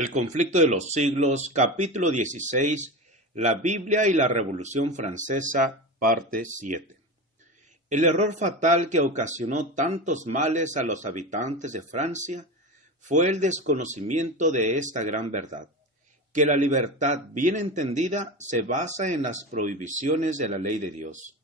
El conflicto de los siglos, capítulo 16, la Biblia y la Revolución Francesa, parte 7. El error fatal que ocasionó tantos males a los habitantes de Francia fue el desconocimiento de esta gran verdad, que la libertad bien entendida se basa en las prohibiciones de la ley de Dios.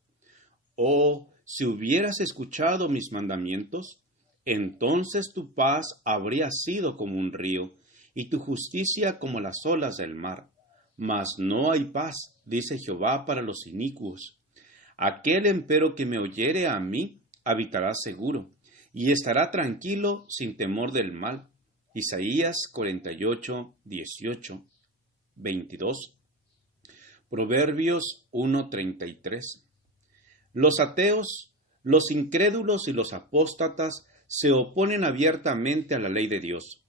Oh, si hubieras escuchado mis mandamientos, entonces tu paz habría sido como un río, y tu justicia como las olas del mar. Mas no hay paz, dice Jehová, para los inicuos. Aquel empero que me oyere a mí, habitará seguro, y estará tranquilo sin temor del mal. Isaías 48, 18, 22. Proverbios 1:33. Los ateos, los incrédulos y los apóstatas se oponen abiertamente a la ley de Dios,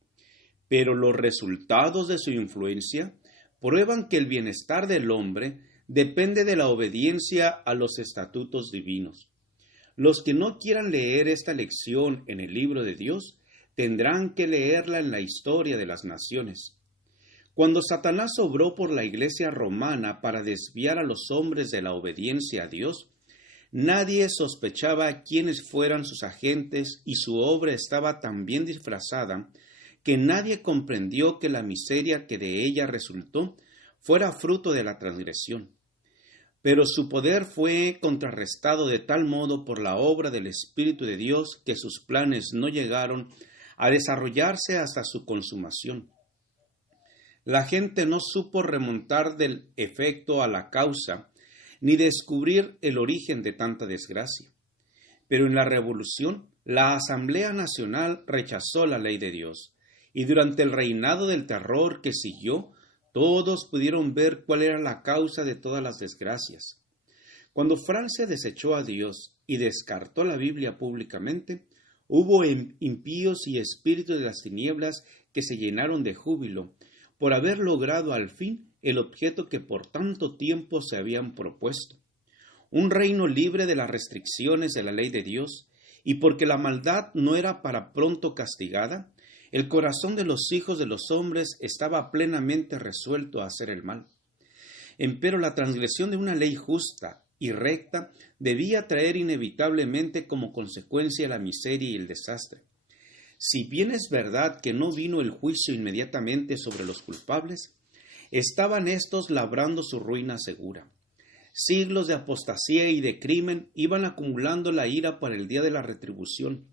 pero los resultados de su influencia prueban que el bienestar del hombre depende de la obediencia a los estatutos divinos. Los que no quieran leer esta lección en el libro de Dios tendrán que leerla en la historia de las naciones. Cuando Satanás obró por la iglesia romana para desviar a los hombres de la obediencia a Dios, nadie sospechaba quiénes fueran sus agentes y su obra estaba tan bien disfrazada que nadie comprendió que la miseria que de ella resultó fuera fruto de la transgresión. Pero su poder fue contrarrestado de tal modo por la obra del Espíritu de Dios que sus planes no llegaron a desarrollarse hasta su consumación. La gente no supo remontar del efecto a la causa, ni descubrir el origen de tanta desgracia. Pero en la Revolución, la Asamblea Nacional rechazó la ley de Dios, y durante el reinado del terror que siguió, todos pudieron ver cuál era la causa de todas las desgracias. Cuando Francia desechó a Dios y descartó la Biblia públicamente, hubo impíos y espíritus de las tinieblas que se llenaron de júbilo por haber logrado al fin el objeto que por tanto tiempo se habían propuesto, un reino libre de las restricciones de la ley de Dios, y porque la maldad no era para pronto castigada, el corazón de los hijos de los hombres estaba plenamente resuelto a hacer el mal. Empero la transgresión de una ley justa y recta debía traer inevitablemente como consecuencia la miseria y el desastre. Si bien es verdad que no vino el juicio inmediatamente sobre los culpables, estaban éstos labrando su ruina segura. Siglos de apostasía y de crimen iban acumulando la ira para el día de la retribución.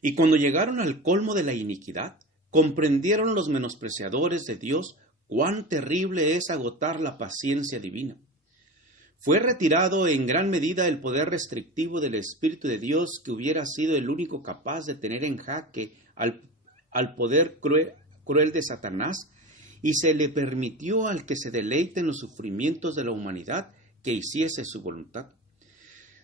Y cuando llegaron al colmo de la iniquidad, comprendieron los menospreciadores de Dios cuán terrible es agotar la paciencia divina. Fue retirado en gran medida el poder restrictivo del Espíritu de Dios, que hubiera sido el único capaz de tener en jaque al poder cruel de Satanás, y se le permitió al que se deleite en los sufrimientos de la humanidad que hiciese su voluntad.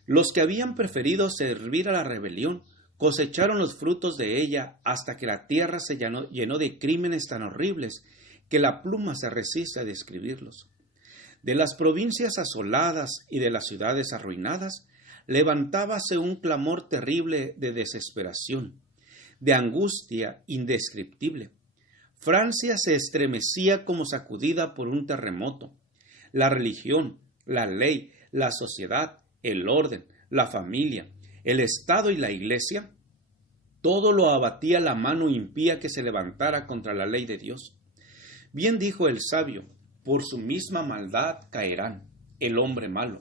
Los que habían preferido servir a la rebelión cosecharon los frutos de ella hasta que la tierra se llenó de crímenes tan horribles que la pluma se resiste a describirlos. De las provincias asoladas y de las ciudades arruinadas, levantábase un clamor terrible de desesperación, de angustia indescriptible. Francia se estremecía como sacudida por un terremoto. La religión, la ley, la sociedad, el orden, la familia, el Estado y la Iglesia, todo lo abatía la mano impía que se levantara contra la ley de Dios. Bien dijo el sabio: por su misma maldad caerán el hombre malo.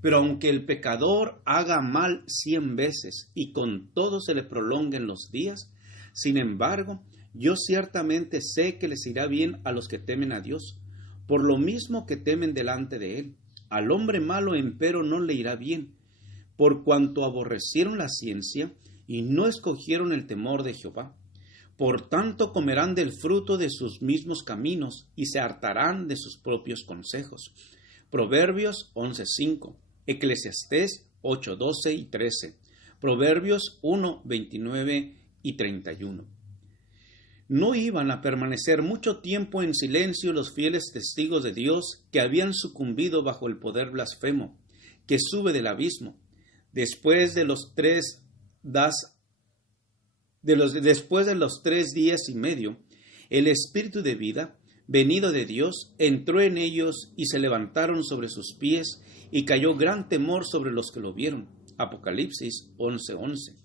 Pero aunque el pecador haga mal 100 veces y con todo se le prolonguen los días, sin embargo, yo ciertamente sé que les irá bien a los que temen a Dios, por lo mismo que temen delante de él. Al hombre malo, empero, no le irá bien, por cuanto aborrecieron la ciencia y no escogieron el temor de Jehová. Por tanto comerán del fruto de sus mismos caminos y se hartarán de sus propios consejos. Proverbios 11:5, Eclesiastés 8:12 y 13, Proverbios 1:29 y 31. No iban a permanecer mucho tiempo en silencio los fieles testigos de Dios que habían sucumbido bajo el poder blasfemo, que sube del abismo. Después de los 3 días y medio, el espíritu de vida, venido de Dios, entró en ellos y se levantaron sobre sus pies y cayó gran temor sobre los que lo vieron. Apocalipsis 11:11.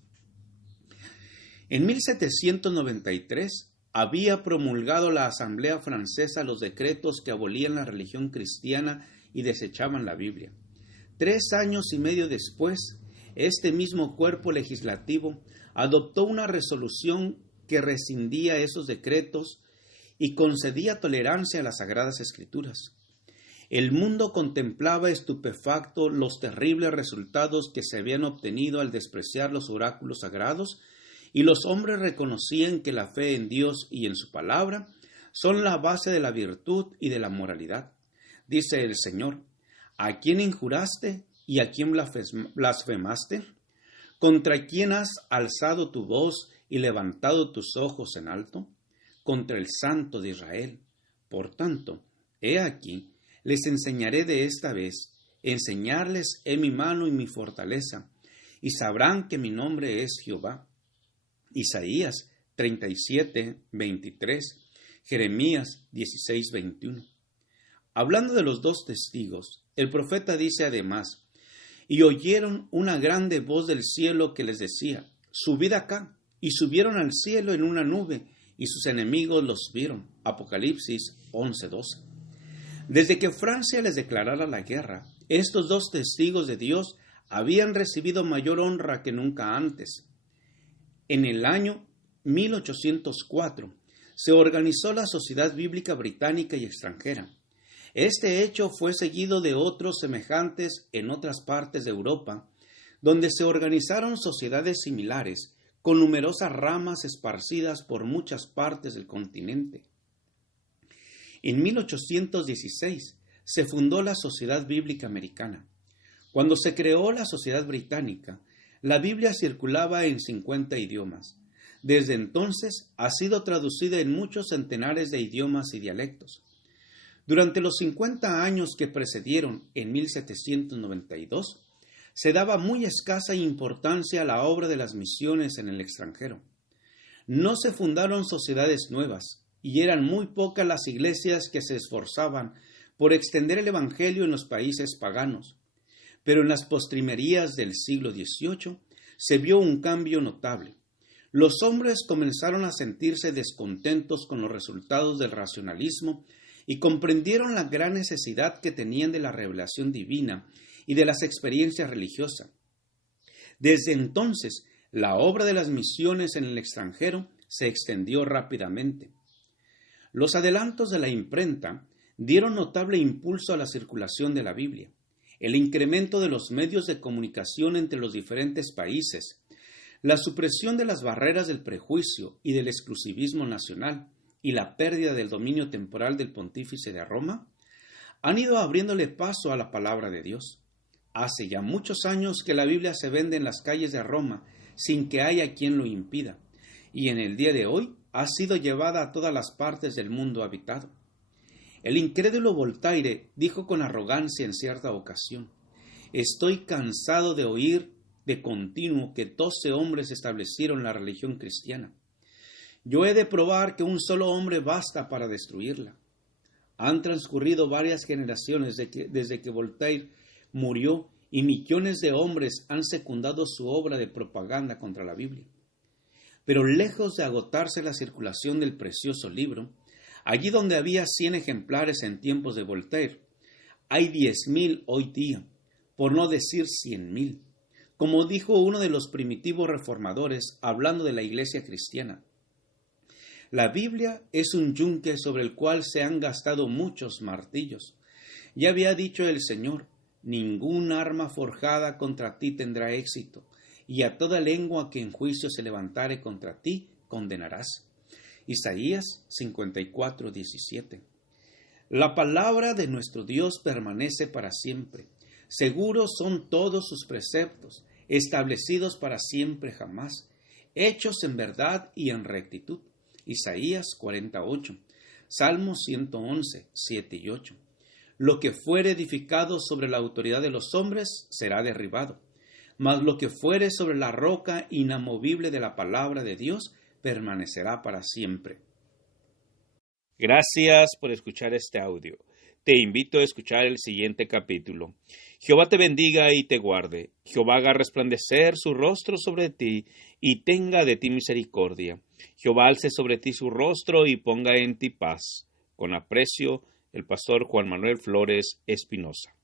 En 1793 había promulgado la Asamblea Francesa los decretos que abolían la religión cristiana y desechaban la Biblia. 3 años y medio después, este mismo cuerpo legislativo adoptó una resolución que rescindía esos decretos y concedía tolerancia a las Sagradas Escrituras. El mundo contemplaba estupefacto los terribles resultados que se habían obtenido al despreciar los oráculos sagrados, y los hombres reconocían que la fe en Dios y en su palabra son la base de la virtud y de la moralidad. Dice el Señor: ¿a quién injuraste y a quién blasfemaste? ¿Contra quién has alzado tu voz y levantado tus ojos en alto? Contra el Santo de Israel. Por tanto, he aquí, les enseñaré de esta vez, enseñarles he mi mano y mi fortaleza, y sabrán que mi nombre es Jehová. Isaías 37:23, Jeremías 16:21. Hablando de los 2 testigos, el profeta dice además: y oyeron una grande voz del cielo que les decía: subid acá, y subieron al cielo en una nube, y sus enemigos los vieron. Apocalipsis 11:12. Desde que Francia les declarara la guerra, estos 2 testigos de Dios habían recibido mayor honra que nunca antes. En el año 1804 se organizó la Sociedad Bíblica Británica y Extranjera. Este hecho fue seguido de otros semejantes en otras partes de Europa, donde se organizaron sociedades similares, con numerosas ramas esparcidas por muchas partes del continente. En 1816 se fundó la Sociedad Bíblica Americana. Cuando se creó la Sociedad Británica, la Biblia circulaba en 50 idiomas. Desde entonces ha sido traducida en muchos centenares de idiomas y dialectos. Durante los 50 años que precedieron, en 1792, se daba muy escasa importancia a la obra de las misiones en el extranjero. No se fundaron sociedades nuevas, y eran muy pocas las iglesias que se esforzaban por extender el Evangelio en los países paganos. Pero en las postrimerías del siglo XVIII se vio un cambio notable. Los hombres comenzaron a sentirse descontentos con los resultados del racionalismo y comprendieron la gran necesidad que tenían de la revelación divina y de las experiencias religiosas. Desde entonces, la obra de las misiones en el extranjero se extendió rápidamente. Los adelantos de la imprenta dieron notable impulso a la circulación de la Biblia. El incremento de los medios de comunicación entre los diferentes países, la supresión de las barreras del prejuicio y del exclusivismo nacional y la pérdida del dominio temporal del pontífice de Roma, han ido abriéndole paso a la palabra de Dios. Hace ya muchos años que la Biblia se vende en las calles de Roma sin que haya quien lo impida, y en el día de hoy ha sido llevada a todas las partes del mundo habitado. El incrédulo Voltaire dijo con arrogancia en cierta ocasión: estoy cansado de oír de continuo que 12 hombres establecieron la religión cristiana. Yo he de probar que un solo hombre basta para destruirla. Han transcurrido varias generaciones desde que Voltaire murió y millones de hombres han secundado su obra de propaganda contra la Biblia. Pero lejos de agotarse la circulación del precioso libro, allí donde había 100 ejemplares en tiempos de Voltaire, hay 10,000 hoy día, por no decir 100,000. Como dijo uno de los primitivos reformadores hablando de la iglesia cristiana: la Biblia es un yunque sobre el cual se han gastado muchos martillos. Ya había dicho el Señor: ningún arma forjada contra ti tendrá éxito, y a toda lengua que en juicio se levantare contra ti condenarás. Isaías 54:17. La palabra de nuestro Dios permanece para siempre. Seguros son todos sus preceptos, establecidos para siempre jamás, hechos en verdad y en rectitud. Isaías 48, Salmos 111, 7 y 8. Lo que fuere edificado sobre la autoridad de los hombres será derribado, mas lo que fuere sobre la roca inamovible de la palabra de Dios permanecerá para siempre. Gracias por escuchar este audio. Te invito a escuchar el siguiente capítulo. Jehová te bendiga y te guarde. Jehová haga resplandecer su rostro sobre ti y tenga de ti misericordia. Jehová alce sobre ti su rostro y ponga en ti paz. Con aprecio, el pastor Juan Manuel Flores Espinosa.